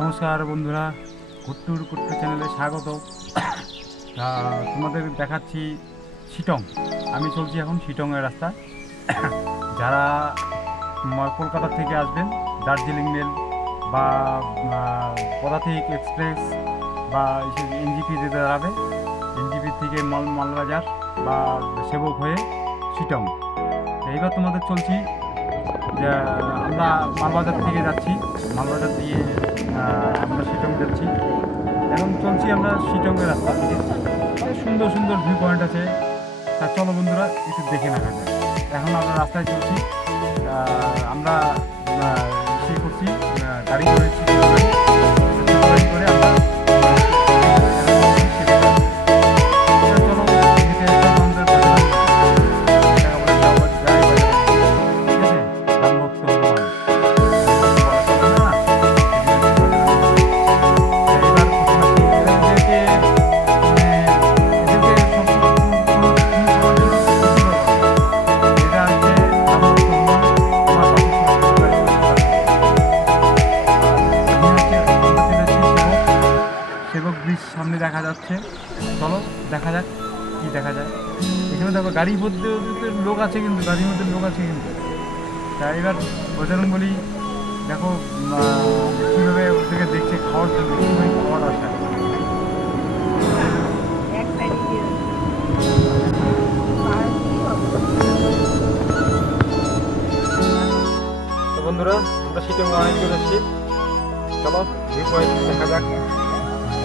নমস্কার বন্ধুরা, কুট্টুর চ্যানেলে স্বাগত। তোমাদের দেখাচ্ছি শিটং। আমি চলছি এখন শিটংয়ের রাস্তা। যারা কলকাতা থেকে আসবেন, দার্জিলিং মেল বা পদাতিক এক্সপ্রেস বা এনজিপিতে দাঁড়াবে, এনজিপি থেকে মালবাজার বা সেবক হয়ে শিটং। এইবার তোমাদের চলছি যে আমরা মালবাজার থেকে যাচ্ছি, মালবাজার দিয়ে আমরা শিটং যাচ্ছি। এখন চলছি আমরা শিটংয়ের রাস্তা থেকে। সুন্দর সুন্দর ভিউ পয়েন্ট আছে, চলো বন্ধুরা একটু দেখে নেওয়া যায়। এখন আমরা রাস্তায় চলছি, আমরা করছি গাড়ি করেছি করে আমরা সামনে দেখা যাচ্ছে। চলো দেখা যাক কি দেখা যায়। এখানে দেখো গাড়ির মধ্যে লোক আছে, কিন্তু গাড়ির মধ্যে লোক আছে কিন্তু। তাই এবার বজরংবলী দেখো কীভাবে ওদেরকে দেখছে খাওয়ার জন্য, খাওয়ার আসা। তো বন্ধুরা, আমরা শিটং অনেক চলে এসেছি। চলো ভিউ পয়েন্ট দেখা যাক।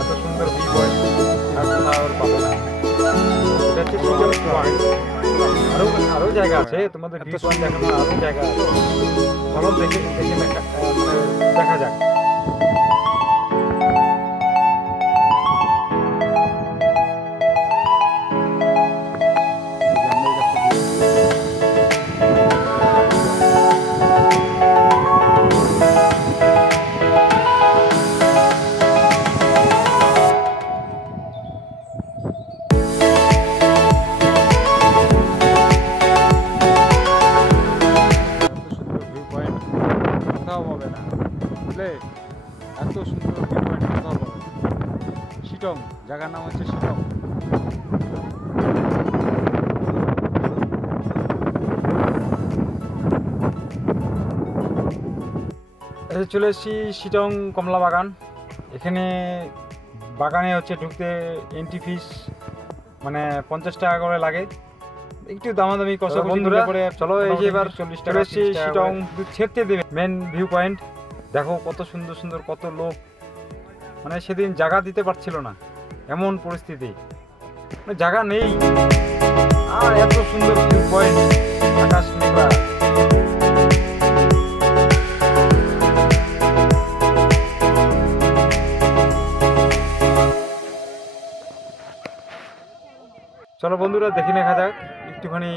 এত সুন্দর ভিউ পয়েন্ট আর পাবো না। আরও জায়গা আছে, তোমাদের ভিউ পয়েন্ট দেখানো আরও জায়গা আছে। চলো দেখে দেখা যাক। হবে না বুঝলে, এত সুন্দর ভিউ পয়েন্ট কোথাও পাবে না। শিটং জায়গার নাম হচ্ছে শিটং। চলে এসেছি শিটং কমলা বাগান। এখানে বাগানে হচ্ছে ঢুকতে এন্ট্রি ফিস মানে 50 টাকা করে লাগে, একটু দামাদামি কষ্ট বন্ধুরা করে। চলো এই যে এবার 40 টাকা শিটং ছেড়তে দেবে। মেন ভিউ পয়েন্ট দেখো, কত সুন্দর সুন্দর, কত লোক। মানে সেদিন জায়গা দিতে পারছিল না, এমন পরিস্থিতি, মানে জায়গা নেই। আর এত সুন্দর ভিউ পয়েন্ট, আকাশ মেঘলা। চলো বন্ধুরা দেখে দেখা যাক একটুখানি